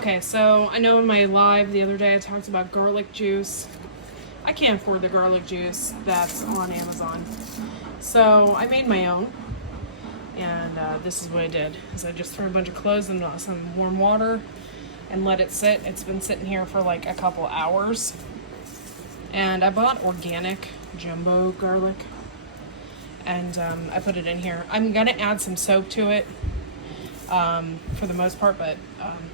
Okay, so I know in my live the other day I talked about garlic juice. I can't afford the garlic juice that's on Amazon. So I made my own. And this is what I did. Is I just threw a bunch of cloves in some warm water and let it sit. It's been sitting here for like a couple hours. And I bought organic jumbo garlic. And I put it in here. I'm going to add some soap to it for the most part. But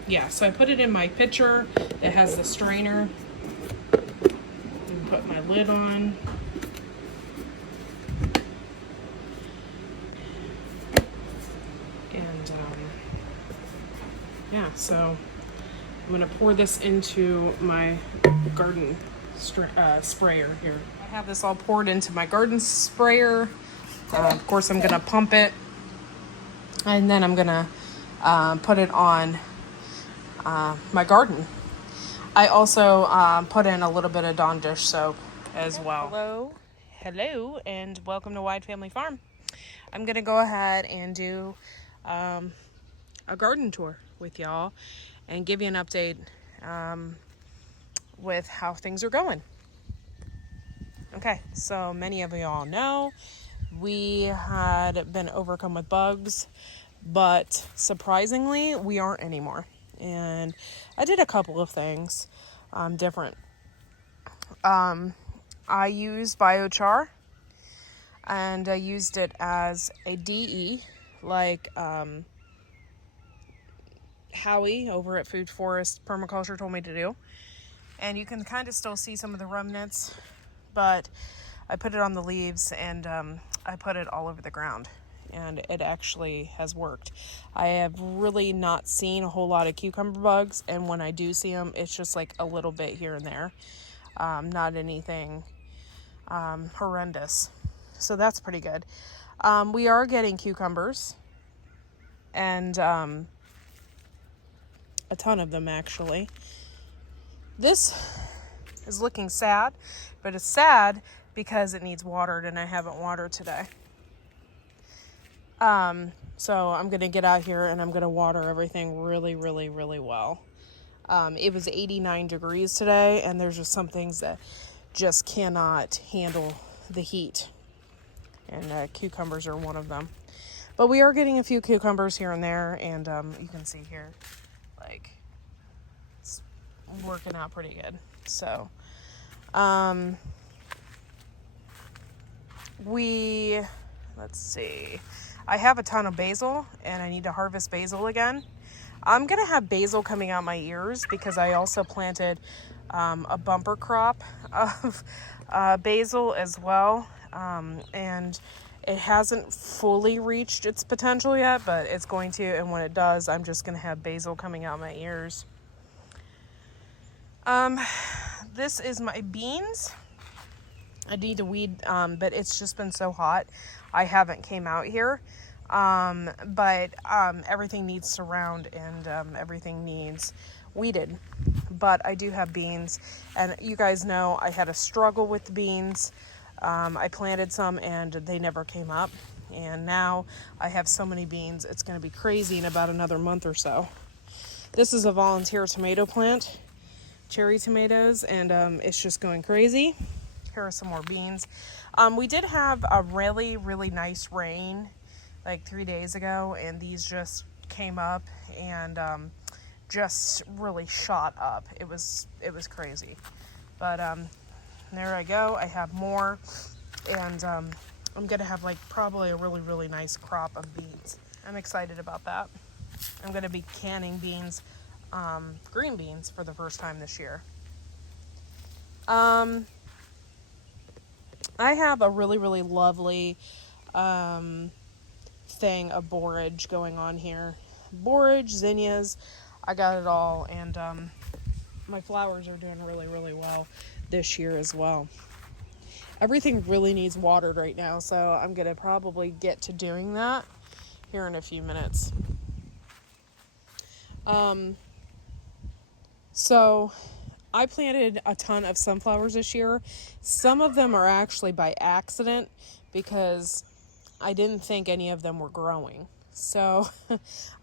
yeah, so I put it in my pitcher that has the strainer. And put my lid on. And yeah, so I'm going to pour this into my garden sprayer here. I have this all poured into my garden sprayer. Of course, I'm going to pump it. And then I'm going to put it on my garden. I also put in a little bit of Dawn dish soap as well. Hello, and welcome to Wide Family Farm. I'm going to go ahead and do a garden tour with y'all and give you an update with how things are going. Okay, so many of y'all know we had been overcome with bugs, but surprisingly we aren't anymore. And I did a couple of things different. I used biochar, and I used it as a DE, like Howie over at Food Forest Permaculture told me to do. And you can kind of still see some of the remnants, but I put it on the leaves and I put it all over the ground, and it actually has worked. I have really not seen a whole lot of cucumber bugs, and when I do see them, it's just like a little bit here and there, not anything horrendous. So that's pretty good. We are getting cucumbers, and a ton of them actually. This is looking sad, but it's sad because it needs watered, and I haven't watered today. So I'm going to get out here and I'm going to water everything really, really, really well. It was 89 degrees today, and there's just some things that just cannot handle the heat, and cucumbers are one of them. But we are getting a few cucumbers here and there, and you can see here, like, it's working out pretty good. So, let's see. I have a ton of basil, and I need to harvest basil again. I'm going to have basil coming out my ears because I also planted a bumper crop of basil as well. And it hasn't fully reached its potential yet, but it's going to. And when it does, I'm just going to have basil coming out my ears. This is my beans. I need to weed, but it's just been so hot. I haven't came out here. But everything needs surround, and everything needs weeded. But I do have beans, and you guys know I had a struggle with the beans. I planted some and they never came up, and now I have so many beans, it's going to be crazy in about another month or so. This is a volunteer tomato plant, cherry tomatoes, and it's just going crazy. Here are some more beans. We did have a really, really nice rain like 3 days ago, and these just came up and just really shot up. It was crazy. But there I go. I have more, and I'm gonna have like probably a really, really nice crop of beans. I'm excited about that. I'm gonna be canning beans, green beans, for the first time this year. I have a really, really lovely thing of borage going on here. Borage, zinnias, I got it all, and my flowers are doing really, really well this year as well. Everything really needs watered right now, so I'm going to probably get to doing that here in a few minutes. So I planted a ton of sunflowers this year. Some of them are actually by accident because I didn't think any of them were growing. So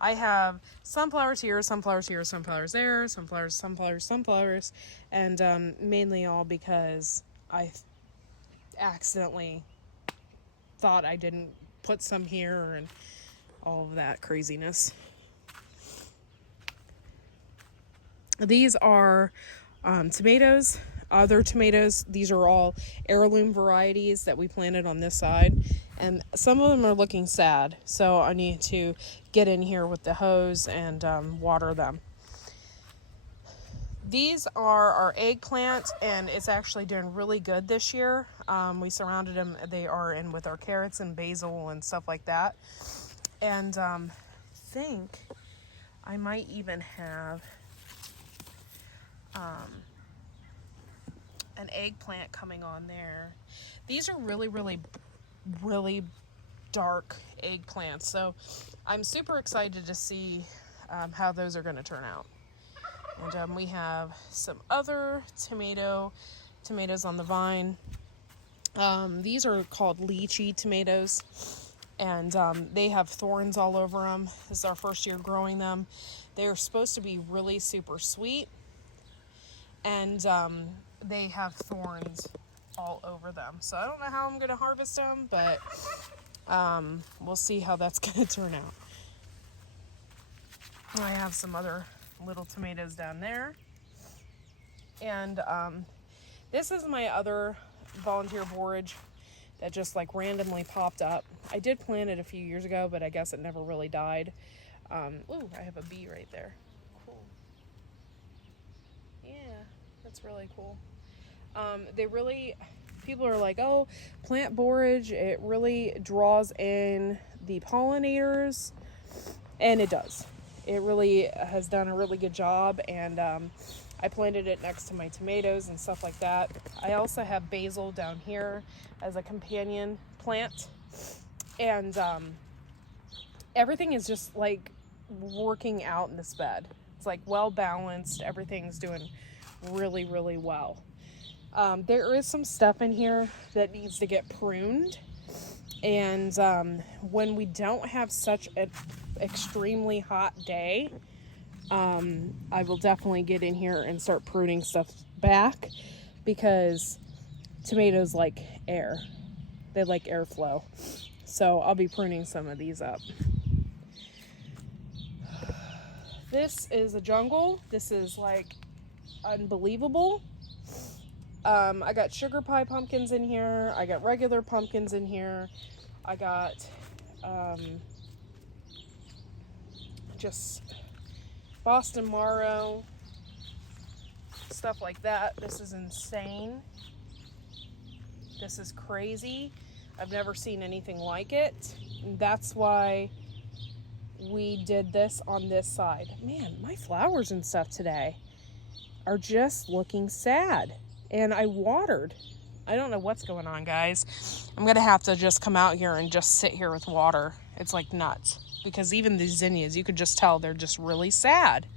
I have sunflowers here, sunflowers here, sunflowers there, sunflowers, sunflowers, sunflowers, and mainly all because I accidentally thought I didn't put some here and all of that craziness. These are tomatoes, other tomatoes. These are all heirloom varieties that we planted on this side. And some of them are looking sad. So I need to get in here with the hose and water them. These are our eggplant, and it's actually doing really good this year. We surrounded them. They are in with our carrots and basil and stuff like that. And think I might even have an eggplant coming on there. These are really, really, really dark eggplants. So I'm super excited to see how those are going to turn out. And we have some other tomatoes on the vine. These are called lychee tomatoes, and they have thorns all over them. This is our first year growing them. They are supposed to be really super sweet, and they have thorns all over them. So I don't know how I'm going to harvest them, but we'll see how that's going to turn out. I have some other little tomatoes down there. And this is my other volunteer borage that just like randomly popped up. I did plant it a few years ago, but I guess it never really died. Ooh, I have a bee right there. Cool. Yeah, that's really cool. People are like, oh, plant borage, it really draws in the pollinators, and it does. It really has done a really good job, and I planted it next to my tomatoes and stuff like that. I also have basil down here as a companion plant, and everything is just like working out in this bed. It's like well balanced. Everything's doing really, really well. There is some stuff in here that needs to get pruned, and when we don't have such an extremely hot day, I will definitely get in here and start pruning stuff back, because tomatoes like air. They like airflow. So I'll be pruning some of these up. This is a jungle. This is like unbelievable. I got sugar pie pumpkins in here. I got regular pumpkins in here. I got just Boston Marrow, stuff like that. This is insane. This is crazy. I've never seen anything like it. And that's why we did this on this side. Man, my flowers and stuff today are just looking sad. And I watered. I don't know what's going on, guys. I'm going to have to just come out here and just sit here with water. It's like nuts. Because even these zinnias, you could just tell they're just really sad.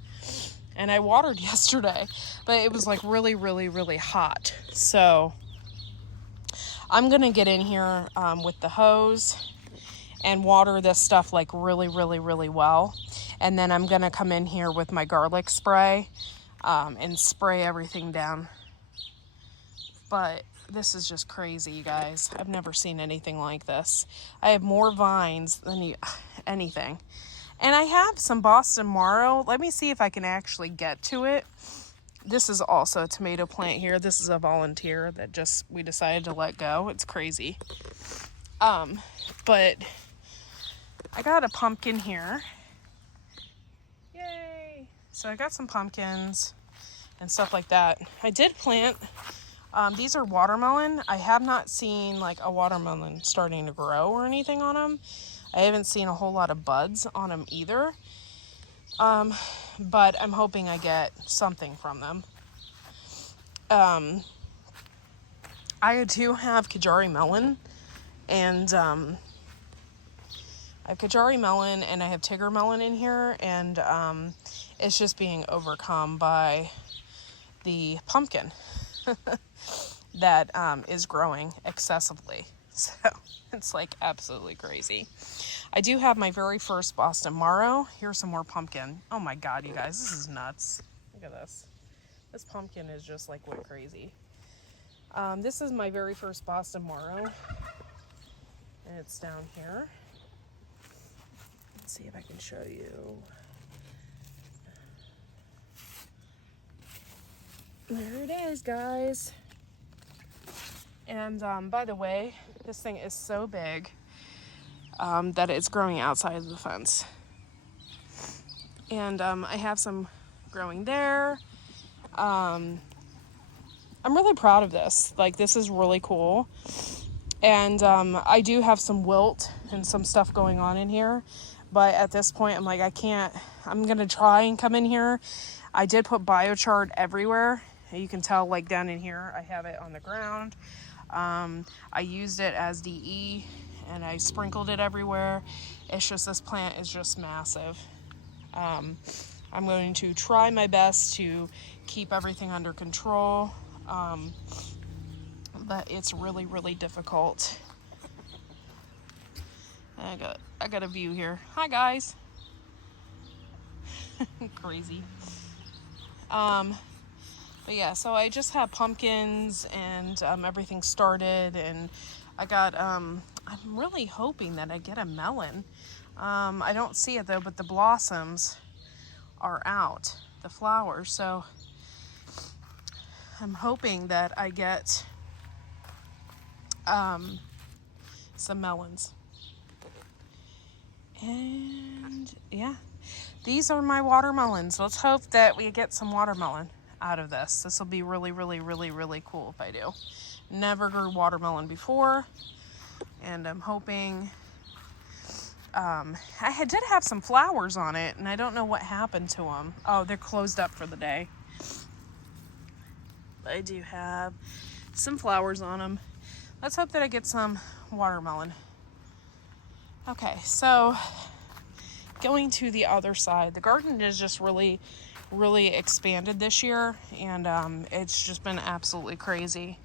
And I watered yesterday, but it was like really, really, really hot. So I'm going to get in here with the hose and water this stuff like really, really, really well. And then I'm going to come in here with my garlic spray and spray everything down. But this is just crazy, you guys. I've never seen anything like this. I have more vines than anything. And I have some Boston Marrow. Let me see if I can actually get to it. This is also a tomato plant here. This is a volunteer that we decided to let go. It's crazy. But I got a pumpkin here. Yay! So I got some pumpkins and stuff like that. I did plant... these are watermelon. I have not seen like a watermelon starting to grow or anything on them. I haven't seen a whole lot of buds on them either. But I'm hoping I get something from them. I do have Kajari melon, and I have Kajari melon and I have Tigger melon in here, and it's just being overcome by the pumpkin. That is growing excessively. So it's like absolutely crazy. I do have my very first Boston Marrow. Here's some more pumpkin. Oh my God, you guys, this is nuts. Look at this. This pumpkin is just like went crazy. This is my very first Boston Marrow, and it's down here. Let's see if I can show you. There it is, guys. And by the way, this thing is so big that it's growing outside of the fence. And I have some growing there. I'm really proud of this. Like, this is really cool. And I do have some wilt and some stuff going on in here. But at this point, I'm like, I can't. I'm going to try and come in here. I did put biochar everywhere. You can tell, like, down in here, I have it on the ground. I used it as DE, and I sprinkled it everywhere. It's just, this plant is just massive. I'm going to try my best to keep everything under control. But it's really, really difficult. I got a view here. Hi, guys. Crazy. But yeah, so I just have pumpkins and everything started, and I got, I'm really hoping that I get a melon. I don't see it though, but the blossoms are out, the flowers, so I'm hoping that I get some melons. And yeah, these are my watermelons. Let's hope that we get some watermelon out of this. This will be really, really, really, really cool if I do. Never grew watermelon before, and I'm hoping. I did have some flowers on it, and I don't know what happened to them. Oh, they're closed up for the day. I do have some flowers on them. Let's hope that I get some watermelon. Okay, so going to the other side, the garden is just really, really expanded this year, and it's just been absolutely crazy.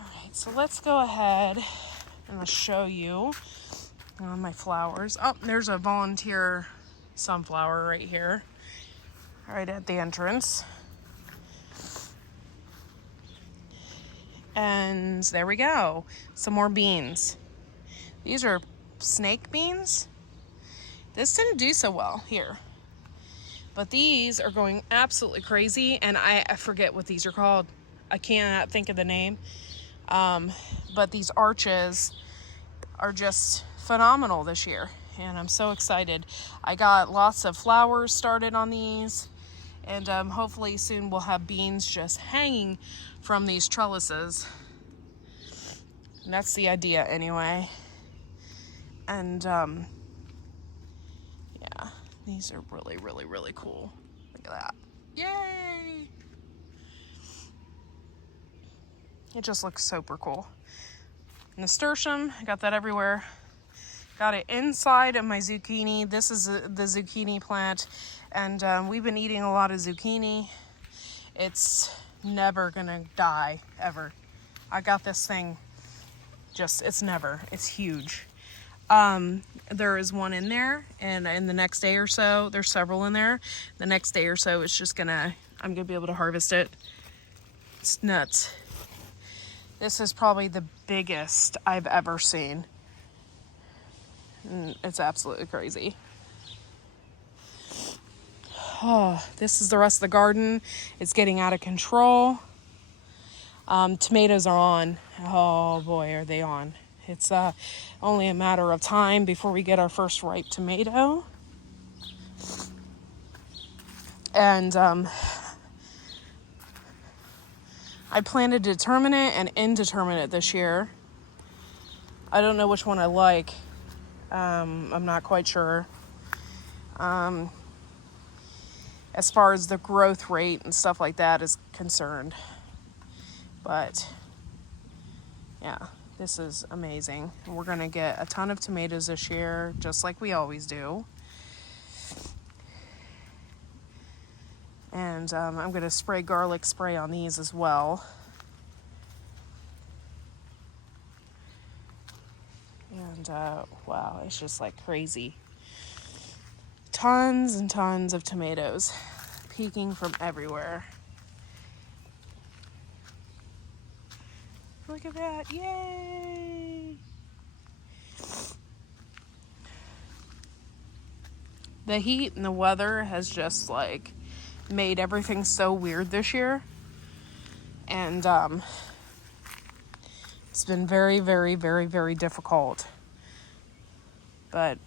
All right, so let's go ahead and I'll show you my flowers. Oh, there's a volunteer sunflower right here, right at the entrance. And there we go. Some more beans. These are snake beans. This didn't do so well here. But these are going absolutely crazy, and I forget what these are called. I cannot think of the name. But these arches are just phenomenal this year, and I'm so excited. I got lots of flowers started on these, and hopefully soon we'll have beans just hanging from these trellises. And that's the idea anyway. And yeah, these are really, really, really cool. Look at that. Yay! It just looks super cool. Nasturtium, I got that everywhere. Got it inside of my zucchini. This is the zucchini plant, and we've been eating a lot of zucchini. It's never gonna die, ever. I got this thing, it's huge. There is one in there, and in the next day or so, there's several in there. The next day or so, I'm gonna be able to harvest it. It's nuts. This is probably the biggest I've ever seen. It's absolutely crazy. Oh, this is the rest of the garden. It's getting out of control. Tomatoes are on. Oh boy, are they on. It's only a matter of time before we get our first ripe tomato. And I planted determinate and indeterminate this year. I don't know which one I like. I'm not quite sure. As far as the growth rate and stuff like that is concerned. But yeah, this is amazing. We're gonna get a ton of tomatoes this year, just like we always do. And I'm gonna spray garlic spray on these as well. And wow, it's just like crazy. Tons and tons of tomatoes peeking from everywhere. Look at that, yay! The heat and the weather has just like made everything so weird this year. And it's been very, very, very, very difficult. But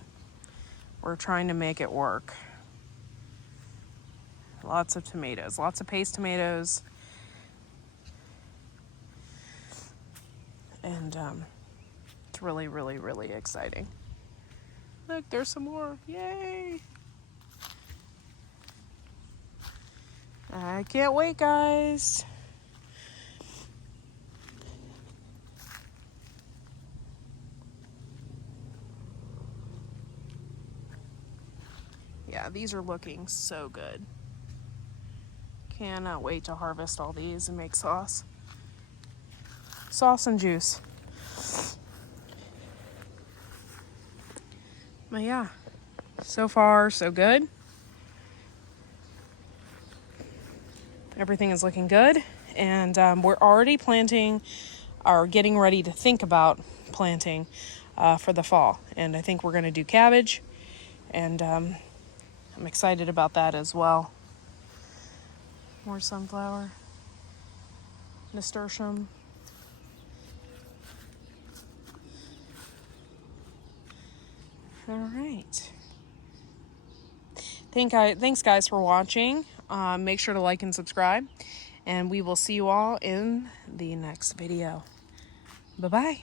we're trying to make it work. Lots of tomatoes, lots of paste tomatoes. And it's really, really, really exciting. Look, there's some more. Yay! I can't wait, guys. Yeah, these are looking so good. Cannot wait to harvest all these and make sauce. Sauce and juice. But yeah, so far so good. Everything is looking good, and we're already planting, or getting ready to think about planting for the fall. And I think we're going to do cabbage, and I'm excited about that as well. More sunflower, nasturtium. All right. Thanks, guys, for watching. Make sure to like and subscribe, and we will see you all in the next video. Bye-bye.